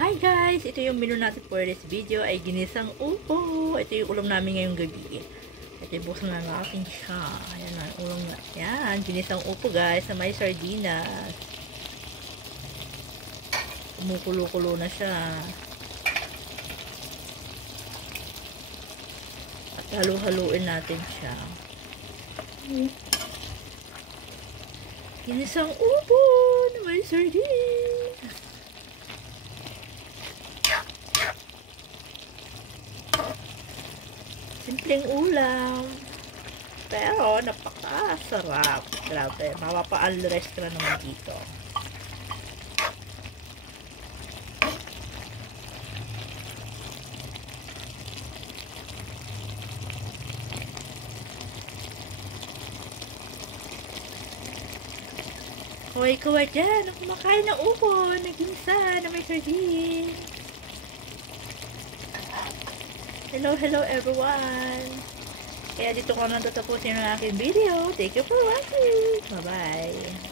Hi guys! Ito yung menu natin for this video ay ginisang upo. Ito yung ulam namin ngayong gabi. Ito yung buksan na natin siya. Ayan na, ulam na. Ayan, ginisang upo guys na may sardinas. Kumukulo-kulo na siya. At halu-haluin natin siya. Ginisang upo na may sardinas. Simpleng ulam. Pero, napakasarap. Grabe. Mapapa-unrest ka na naman dito. Kaway-kaway dyan. Kumakain ng upo. Naginsa na may sardine. Hello everyone! Kaya dito ko na tatapusin ang aking video. Thank you for watching! Bye-bye!